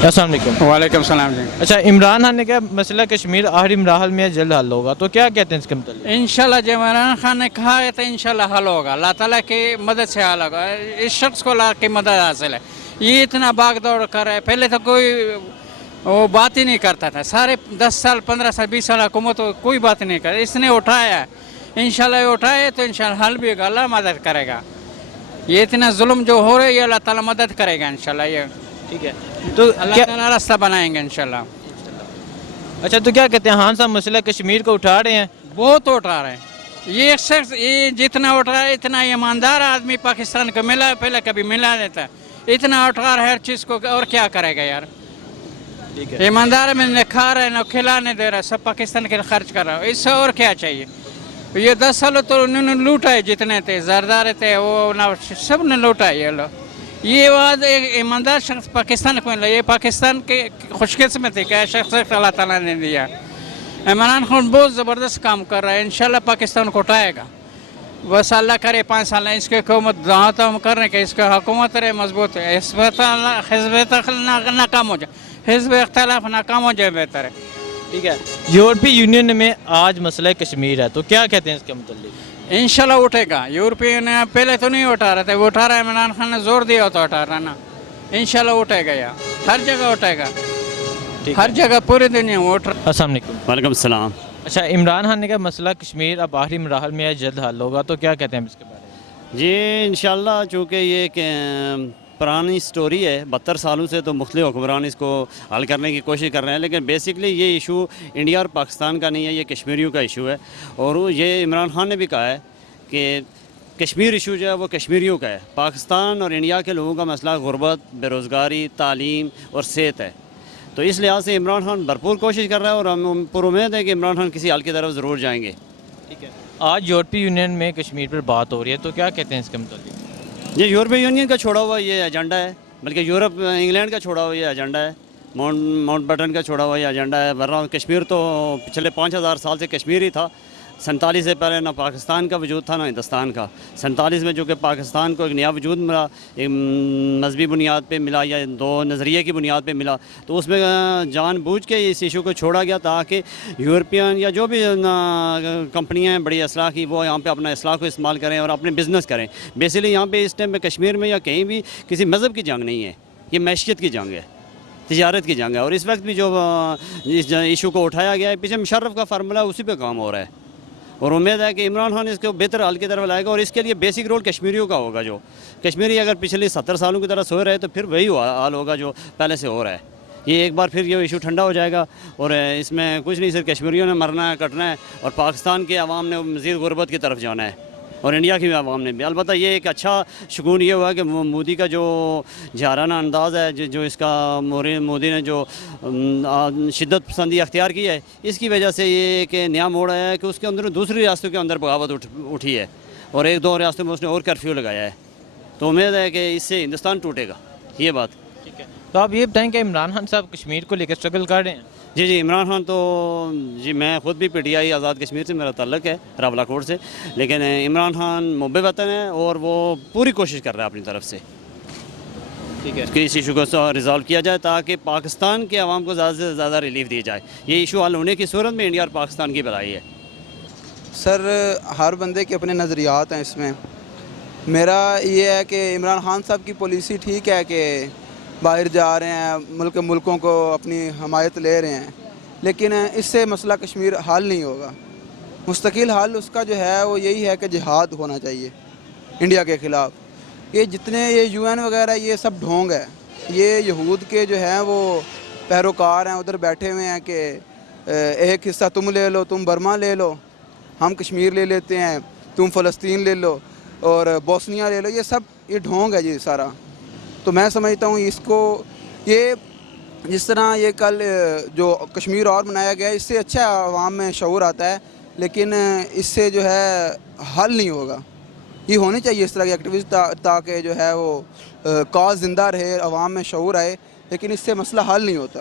अस्सलाम वालेकुम। वालेकुम सलाम जी। अच्छा, इमरान खान ने कहा मसला कश्मीर आखिरी मराहल में जल्द हल होगा, तो क्या कहते हैं इसके मतलब? इंशाल्लाह जो इमरान खान ने कहा है तो इंशाल्लाह हल होगा, अल्लाह ताला की मदद से हल होगा। इस शख्स को अल्लाह की मदद हासिल है। ये इतना भाग दौड़ कर रहा है, पहले तो कोई वो बात ही नहीं करता था। सारे 10 साल 15 साल 20 साल हुकूमत कोई बात नहीं कर, इसने उठाया है। इंशाल्लाह ये उठाए तो इंशाल्लाह हल भी होगा, अल्लाह मदद करेगा। ये इतना जुल्म जो हो रहा है ये अल्लाह ताला मदद करेगा इंशाल्लाह। ये ठीक है, तो अल्लाह क्या ताला रास्ता बनाएंगे इंशाल्लाह। अच्छा, तो क्या कहते हैं खान साहब मसला कश्मीर को उठा रहे हैं? बहुत उठा रहे हैं। ये शख्स ये जितना उठा रहा है इतना ईमानदार आदमी पाकिस्तान को मिला है, पहले कभी मिला नहीं था। इतना उठा रहा है हर चीज़ को, और क्या करेगा यार। ठीक है, ईमानदार में न खा रहे न खिलाने दे रहा, सब पाकिस्तान के लिए खर्च कर रहा है। इससे और क्या चाहिए। ये 10 सालों तो उन्होंने लूटा है, जितने थे जरदार थे वो ना सब ने लूटा है। ये लोग ये बात एक ईमानदार शख्स पाकिस्तान को मिला, ये पाकिस्तान के खुशकिस्मत है क्या शख्स अल्लाह ताला ने दिया। इमरान खान बहुत ज़बरदस्त काम कर रहा है, इंशाल्लाह पाकिस्तान को उठाएगा। बस अल्लाह करे 5 साल इसकी हुकूमत जहाँ तक हम कर रहे हैं कि इसका हुकूमत रहे मजबूत है। हिज़्ब नाकाम हो जाए, हिज़्ब इख्तिलाफ नाकाम हो जाए बेहतर है। ठीक है। यूरोपीय यूनियन में आज मसला कश्मीर है, तो क्या कहते हैं इसके मतलब? इंशाल्लाह उठेगा। यूरोपीय यूनियन पहले तो नहीं उठा रहा था, वो उठा रहा है। इमरान खान ने जोर दिया तो उठा रहा ना। इंशाल्लाह उठेगा यार, हर जगह उठेगा, हर जगह पूरी दुनिया में उठ रहा। अस्सलाम वालेकुम। वालेकुम सलाम। अच्छा, इमरान खान ने कहा मसला कश्मीर अब आखिरी मराहल में है, जल्द हल होगा, तो क्या कहते हैं इसके बारे में? जी इंशाल्लाह, चूँकि ये पुरानी स्टोरी है, 72 सालों से तो मुख्तलिफ हुक्मरान इसको हल करने की कोशिश कर रहे हैं, लेकिन बेसिकली ये इशू इंडिया और पाकिस्तान का नहीं है, ये कश्मीरियों का इशू है। और ये इमरान खान ने भी कहा है कि कश्मीर इशू जो है वो कश्मीरियों का है। पाकिस्तान और इंडिया के लोगों का मसला गुर्बत, बेरोज़गारी, तालीम और सेहत है। तो इस लिहाज से इमरान खान भरपूर कोशिश कर रहा है और हम पर उम्मीद है कि इमरान खान किसी हल की तरफ ज़रूर जाएंगे। ठीक है, आज यूरोपीय यूनियन में कश्मीर पर बात हो रही है, तो क्या कहते हैं इसके मतलब? ये यूरोपीय यूनियन का छोड़ा हुआ ये एजेंडा है, बल्कि यूरोप इंग्लैंड का छोड़ा हुआ ये एजेंडा है, माउंट बैटन का छोड़ा हुआ ये एजेंडा है। वरना कश्मीर तो पिछले 5000 साल से कश्मीर ही था। 47 से पहले ना पाकिस्तान का वजूद था ना हिंदुस्तान का। 47 में जो कि पाकिस्तान को एक नया वजूद मिला, एक मजहबी बुनियाद पे मिला या दो नज़रिए की बुनियाद पे मिला, तो उसमें जानबूझ के इस इशू को छोड़ा गया ताकि यूरोपियन या जो भी कंपनियां हैं बड़ी असलाह की, वो यहाँ पे अपना असलाह को इस्तेमाल करें और अपने बिज़नेस करें। बेसिकली यहाँ पे इस टाइम में कश्मीर में या कहीं भी किसी मज़हब की जंग नहीं है, ये मैशियत की जंग है, तिजारत की जंग है। और इस वक्त भी जो इस इशू को उठाया गया है, पीछे मुशर्रफ का फार्मूला उसी पे काम हो रहा है। और उम्मीद है कि इमरान खान इसको बेहतर हल की तरफ लाएगा और इसके लिए बेसिक रोल कश्मीरियों का होगा। जो कश्मीरी अगर पिछले 70 सालों की तरह सो रहे तो फिर वही हाल होगा जो पहले से हो रहा है। ये एक बार फिर ये इशू ठंडा हो जाएगा और इसमें कुछ नहीं, सिर्फ कश्मीरियों ने मरना है, कटना है, और पाकिस्तान के अवाम ने मज़ीद गुर्बत की तरफ जाना है, और इंडिया की आवाम ने भी। अलबत्ता ये एक अच्छा सुकून ये हुआ कि मोदी का जो जहाराना अंदाज़ है, जो इसका मोदी ने जो शिद्दत पसंदी अख्तियार की है, इसकी वजह से ये एक नया मोड़ आया है कि उसके अंदर दूसरी रियासतों के अंदर बगावत उठी है और 1-2 रियासतों में उसने और कर्फ्यू लगाया है। तो उम्मीद है कि इससे हिंदुस्तान टूटेगा, ये बात। ठीक है, तो आप ये बताएं कि इमरान खान साहब कश्मीर को लेकर स्ट्रगल कर रहे हैं? जी, इमरान खान तो जी, मैं ख़ुद भी PTI आज़ाद कश्मीर से मेरा ताल्लुक़ है, रावलाकोट से, लेकिन इमरान खान मुहब्ब वतन है और वो पूरी कोशिश कर रहा है अपनी तरफ से। ठीक है, कि इस इशू को रिज़ॉल्व किया जाए ताकि पाकिस्तान के अवाम को ज़्यादा से ज़्यादा रिलीफ दी जाए। ये इशू हल होने की सूरत में इंडिया और पाकिस्तान की भलाई है। सर, हर बंदे के अपने नज़रियात हैं इसमें। मेरा ये है कि इमरान खान साहब की पॉलिसी ठीक है कि बाहर जा रहे हैं, मुल्कों को अपनी हमायत ले रहे हैं, लेकिन इससे मसला कश्मीर हल नहीं होगा। मुस्तकिल हल उसका जो है वो यही है कि जिहाद होना चाहिए इंडिया के ख़िलाफ़। ये जितने ये UN वगैरह ये सब ढोंग है, ये यहूद के जो हैं वो पैरोकार हैं, उधर बैठे हुए हैं कि एक हिस्सा तुम ले लो, तुम बर्मा ले लो, हम कश्मीर ले लेते हैं, तुम फ़लस्तीन ले लो और बोस्निया ले लो। ये सब ये ढोंग है जी सारा। तो मैं समझता हूँ इसको, ये जिस तरह ये कल जो कश्मीर और मनाया गया, इससे अच्छा आवाम में शऊर आता है, लेकिन इससे जो है हल नहीं होगा। ये होनी चाहिए इस तरह की एक्टिविटी ताकि जो है वो कॉज ज़िंदा रहे, आवाम में शऊर आए, लेकिन इससे मसला हल नहीं होता।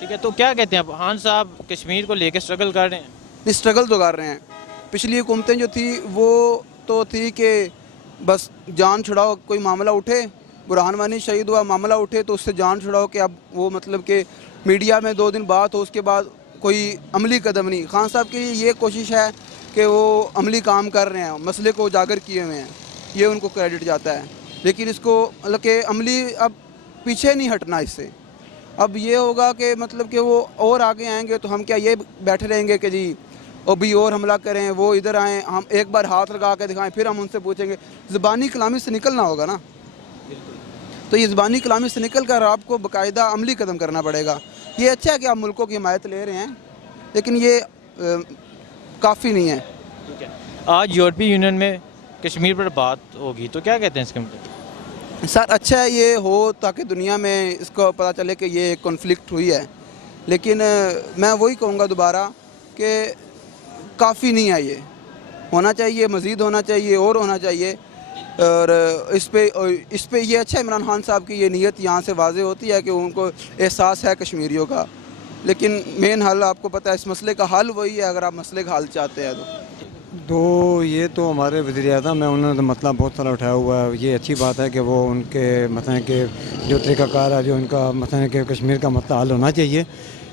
ठीक है, तो क्या कहते हैं आप, खान साहब कश्मीर को लेकर स्ट्रगल कर रहे हैं? स्ट्रगल तो कर रहे हैं। पिछली हुकूमतें जो थी वो तो थी कि बस जान छुड़ाओ, कोई मामला उठे बुरहान वानी शहीद हुआ, मामला उठे तो उससे जान छुड़ाओ कि अब वो मतलब कि मीडिया में 2 दिन बात हो, उसके बाद कोई अमली कदम नहीं। खान साहब की ये कोशिश है कि वो अमली काम कर रहे हैं, मसले को उजागर किए हुए हैं, ये उनको क्रेडिट जाता है। लेकिन इसको मतलब कि अमली अब पीछे नहीं हटना इससे। अब ये होगा कि मतलब कि वो और आगे आएंगे तो हम क्या ये बैठे रहेंगे कि जी अभी और हमला करें, वो इधर आएँ, हम एक बार हाथ लगा के दिखाएं, फिर हम उनसे पूछेंगे। ज़बानी कलामी से निकलना होगा ना, तो ये ज़बानी कलामी से निकल कर आपको बाकायदा अमली कदम करना पड़ेगा। ये अच्छा है कि आप मुल्कों की हिमायत ले रहे हैं, लेकिन ये काफ़ी नहीं है। ठीक है, आज यूरोपीय यूनियन में कश्मीर पर बात होगी तो क्या कहते हैं इसके मतलब? सर अच्छा है ये हो, ताकि दुनिया में इसको पता चले कि ये कॉन्फ्लिक्ट हुई है। लेकिन मैं वही कहूँगा दोबारा कि काफ़ी नहीं है, ये होना चाहिए, मज़ीद होना चाहिए और होना चाहिए। और इस पे ये अच्छा है इमरान खान साहब की ये नीयत यहाँ से वाज़े होती है कि उनको एहसास है कश्मीरियों का। लेकिन मेन हल आपको पता है, इस मसले का हल वही है अगर आप मसले का हल चाहते हैं तो ये तो हमारे वज़ीर-ए-आज़म है, उन्होंने तो मसला बहुत सारा उठाया हुआ है। ये अच्छी बात है कि वो उनके मतलब कि जो तरीक़ाकार है, जो उनका मतलब कि कश्मीर का मसला हल होना चाहिए,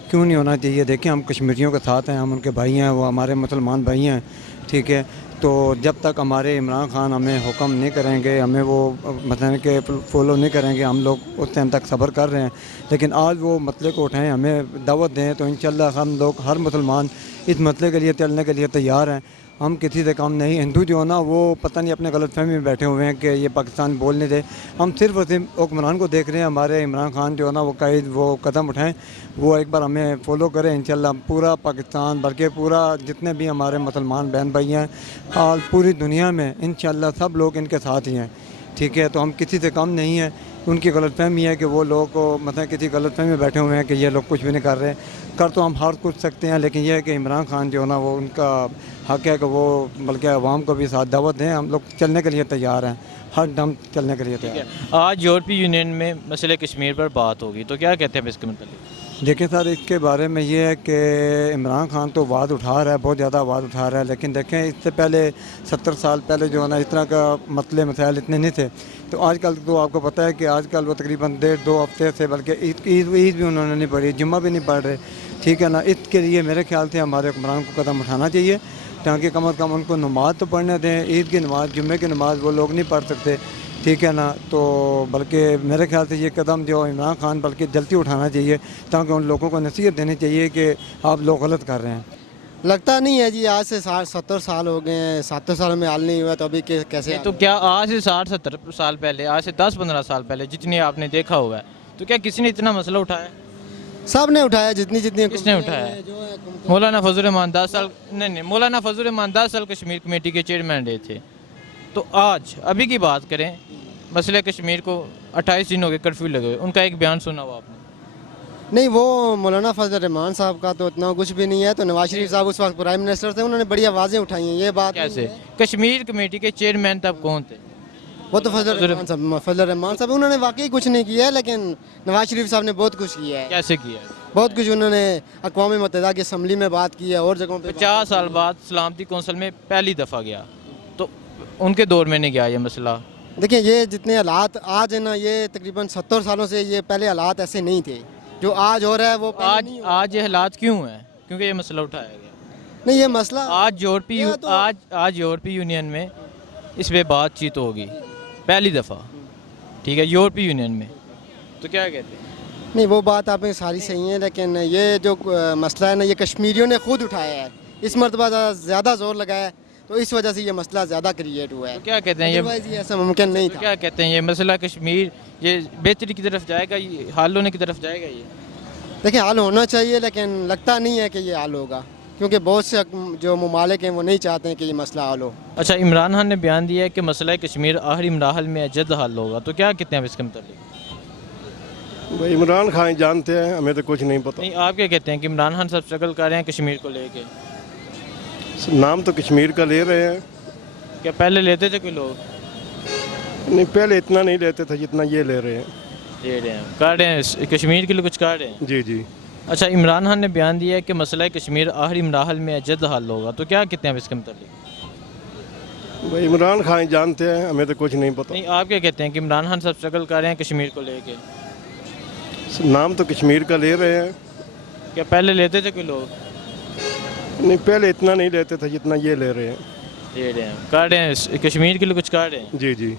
क्यों नहीं होना चाहिए। देखिए हम कश्मीरियों के साथ हैं, हम उनके भाई हैं, वो हमारे मुसलमान भाई हैं, ठीक है। तो जब तक हमारे इमरान खान हमें हुक्म नहीं करेंगे, हमें वो मतलब कि फॉलो नहीं करेंगे, हम लोग उस टाइम तक सब्र कर रहे हैं। लेकिन आज वो मसले को उठाएं, हमें दावत दें, तो इंशाल्लाह हम लोग हर मुसलमान इस मसले के लिए चलने के लिए तैयार हैं। हम किसी से कम नहीं। हिंदू जो है ना, वो पता नहीं अपने गलतफहमी में बैठे हुए हैं कि ये पाकिस्तान बोल नहीं दे। हम सिर्फ और सिर्फ हुक्मरान को देख रहे हैं। हमारे इमरान खान जो है ना, वो कदम उठाएं, वो एक बार हमें फॉलो करें। इंशाल्लाह पूरा पाकिस्तान बल्कि पूरा जितने भी हमारे मुसलमान बहन भाई हैं और पूरी दुनिया में इंशाल्लाह सब लोग इनके साथ ही हैं, ठीक है। तो हम किसी से कम नहीं हैं। उनकी गलतफहमी है कि वो लोग को मतलब किसी गलतफहमी में बैठे हुए हैं कि ये लोग कुछ भी नहीं कर रहे। कर तो हम हर कुछ सकते हैं, लेकिन यह है कि इमरान खान जो है ना, वो उनका हक़ है कि वो बल्कि अवाम को भी साथ दावत दें। हम लोग चलने के लिए तैयार हैं, हर दम चलने के लिए तैयार हैं। आज यूरोपीय यूनियन में मसले कश्मीर पर बात होगी तो क्या कहते हैं इसके मतलब? देखिए सर, इसके बारे में ये है कि इमरान खान तो आवाज़ उठा रहा है, बहुत ज़्यादा आवाज़ उठा रहा है। लेकिन देखें इससे पहले 70 साल पहले जो है ना, इस तरह का मसले मसाइल इतने नहीं थे। तो आजकल तो आपको पता है कि आजकल वो तकरीबन 1.5-2 हफ्ते से, बल्कि ईद भी उन्होंने नहीं पढ़ी, जुम्मा भी नहीं पढ़ रहे, ठीक है ना। इसके लिए मेरे ख्याल से हमारे हुक्मरान को कदम उठाना चाहिए, ताकि कम अज़ कम उनको नमाज तो पढ़ने दें। ईद की नमाज, जुम्मे की नमाज वो लोग नहीं पढ़ सकते, ठीक है ना। तो बल्कि मेरे ख्याल से ये कदम जो इमरान खान बल्कि जल्दी उठाना चाहिए, ताकि उन लोगों को नसीहत देनी चाहिए कि आप लोग गलत कर रहे हैं। लगता नहीं है जी, आज से 70 साल हो गए हैं, 70 साल में हल नहीं हुआ तो अभी कैसे? तो क्या आज से 60-70 साल पहले, आज से 10-15 साल पहले जितनी आपने देखा होगा, तो क्या किसी ने इतना मसला उठाया? सब ने उठाया, जितनी किसने उठाया? मौलाना फजल रहमान 10 साल नहीं, मौलाना फजल रहमान 10 साल कश्मीर कमेटी के चेयरमैन रहे थे। तो आज अभी की बात करें, मसले कश्मीर को 28 दिन हो गए कर्फ्यू लगे हुए, उनका एक बयान सुना हुआ आपने? नहीं, वो मौलाना फजल रहमान साहब का तो इतना कुछ भी नहीं है। तो नवाज शरीफ साहब उस वक्त प्राइम मिनिस्टर थे, उन्होंने बड़ी आवाज़ें उठाई हैं। ये बात कैसे? कश्मीर कमेटी के चेयरमैन तब कौन थे? वो तो फजल रहमान साहब उन्होंने वाकई कुछ नहीं किया है, लेकिन नवाज शरीफ साहब ने बहुत कुछ किया है। कैसे किया? बहुत कुछ उन्होंने अक़वाम मुत्तहिदा की असम्बली में बात की है और जगहों पे। 50 साल बाद सलामती कौंसिल में पहली दफ़ा गया, तो उनके दौर में नहीं गया ये मसला। देखिए, ये जितने हालात आज है ना, ये तकरीबन 70 सालों से ये पहले हालात ऐसे नहीं थे। जो आज हो रहा है वो आज ये हालात क्यों हैं? क्योंकि ये मसला उठाया गया। नहीं, ये मसला आज यूरोपीय यूनियन में इस पे बातचीत होगी पहली दफ़ा, ठीक है, यूरोपीय यूनियन में। तो क्या कहते हैं? नहीं, वो बात आप में सारी सही है, लेकिन ये जो मसला है ना, ये कश्मीरियों ने खुद उठाया है। इस मरतबा ज़्यादा जोर लगाया है, तो इस वजह से ये मसला ज़्यादा क्रिएट हुआ है। तो क्या कहते हैं ये ऐसा मुमकिन नहीं था। क्या कहते हैं ये मसला कश्मीर ये बेहतरी की तरफ जाएगा, ये हल होने की तरफ जाएगा? ये देखिए, हल होना चाहिए, लेकिन लगता नहीं है कि ये हल होगा, क्योंकि बहुत से जो ममालिक हैं वो नहीं चाहते हैं कि ये मसला हल हो। अच्छा, इमरान खान ने बयान दिया है कि मसला कश्मीर आखिरी मराहल में जल्द हल होगा, तो क्या कहते हैं इसके मतलब? भाई इमरान खान जानते हैं, हमें तो कुछ नहीं पता। नहीं, आप क्या कहते हैं कि इमरान खान सब स्ट्रगल कर रहे हैं कश्मीर को लेके? नाम तो कश्मीर का ले रहे हैं। क्या पहले लेते थे कोई लोग? नहीं, पहले इतना नहीं लेते थे जितना ये ले रहे हैं। ले रहे हैं, कर रहे हैं, कश्मीर के लिए कुछ कर रहे हैं। जी जी। अच्छा, इमरान खान ने बयान दिया है कि मसला कश्मीर आखिरी मराहल में जल्द हल होगा, तो क्या कहते हैं इसके मतलब? भाई इमरान खान जानते हैं, हमें तो कुछ नहीं पता। नहीं, आप क्या कहते हैं कि इमरान खान साहब स्ट्रगल कर रहे हैं कश्मीर को लेके? नाम तो कश्मीर का ले रहे हैं। क्या पहले लेते थे कोई लोग? नहीं, पहले इतना नहीं लेते थे जितना ये ले रहे हैं। ले रहे हैं, कर रहे हैं, कश्मीर के लिए कुछ कर रहे हैं। जी जी।